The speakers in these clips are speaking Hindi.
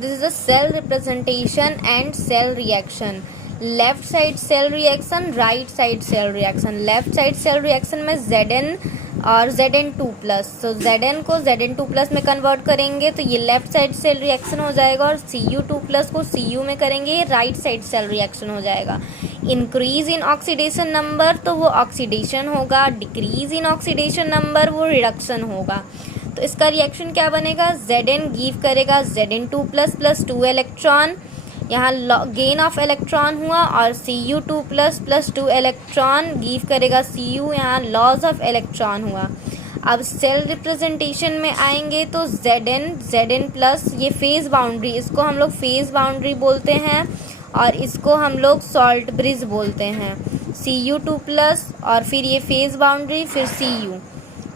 this is a cell representation and cell reaction. Left side cell reaction, right side cell reaction. Left side cell reaction में Zn और Zn2 प्लस, तो Zn को Zn2 प्लस में कन्वर्ट करेंगे तो ये लेफ्ट साइड सेल रिएक्शन हो जाएगा, और Cu2 प्लस को Cu में करेंगे ये राइट साइड सेल रिएक्शन हो जाएगा. इंक्रीज इन ऑक्सीडेशन नंबर तो वो ऑक्सीडेशन होगा, डिक्रीज इन ऑक्सीडेशन नंबर वो रिडक्शन होगा. तो इसका रिएक्शन क्या बनेगा, Zn गिव करेगा Zn2 प्लस प्लस 2 इलेक्ट्रॉन, यहाँ गेन ऑफ इलेक्ट्रॉन हुआ, और Cu2 plus plus 2 electron give करेगा Cu, यहाँ लॉस ऑफ इलेक्ट्रॉन हुआ. अब सेल रिप्रेजेंटेशन में आएंगे तो Zn प्लस ये फेज बाउंड्री, इसको हम लोग फेज बाउंड्री बोलते हैं और इसको हम लोग सॉल्ट ब्रिज बोलते हैं. Cu2 प्लस और फिर ये फेज बाउंड्री, फिर Cu,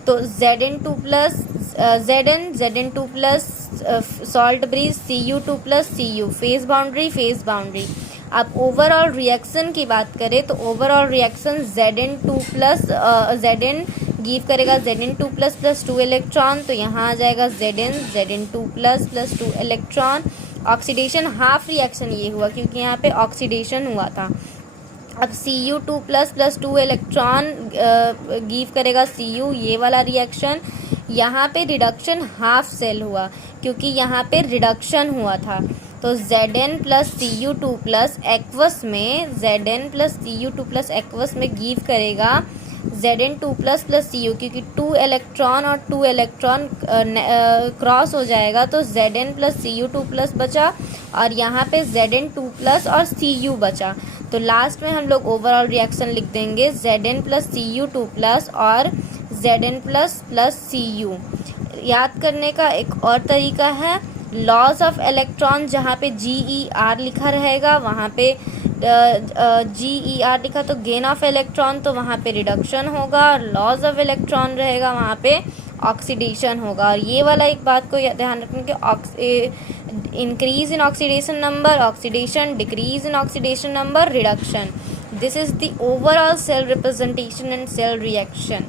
तो Zn2 plus Zn2 plus salt bridge, Cu2 plus Cu, phase boundary. अब ओवरऑल रिएक्शन की बात करें तो overall reaction Zn2 plus Zn give करेगा Zn2 प्लस प्लस 2 इलेक्ट्रॉन, तो यहाँ आ जाएगा Zn2 plus plus 2 electron. Oxidation half reaction ये हुआ क्योंकि यहाँ पे ऑक्सीडेशन हुआ था. अब Cu2 plus plus 2 electron give करेगा Cu, ये वाला रिएक्शन. यहाँ पे रिडक्शन हाफ सेल हुआ क्योंकि यहाँ पे रिडक्शन हुआ था, तो Zn plus Cu2 plus aqueous में Zn plus Cu2 plus aqueous में गिव करेगा Zn2 प्लस प्लस Cu, क्योंकि 2 इलेक्ट्रॉन और 2 इलेक्ट्रॉन क्रॉस हो जाएगा तो Zn प्लस Cu2 प्लस बचा, और यहाँ पे Zn2 प्लस और Cu बचा. तो लास्ट में हम लोग ओवरऑल रिएक्शन लिख देंगे Zn प्लस Cu2 प्लस और Zn प्लस प्लस Cu. याद करने का एक और तरीका है, लॉस ऑफ इलेक्ट्रॉन जहाँ पे GeR लिखा रहेगा वहाँ पे GeR लिखा तो गेन ऑफ इलेक्ट्रॉन, तो वहाँ पे रिडक्शन होगा, और लॉस ऑफ इलेक्ट्रॉन रहेगा वहाँ पे ऑक्सीडेशन होगा. और ये वाला एक बात को ध्यान रखने के, increase in oxidation number oxidation, decrease in oxidation number reduction. This is the overall cell representation and cell reaction.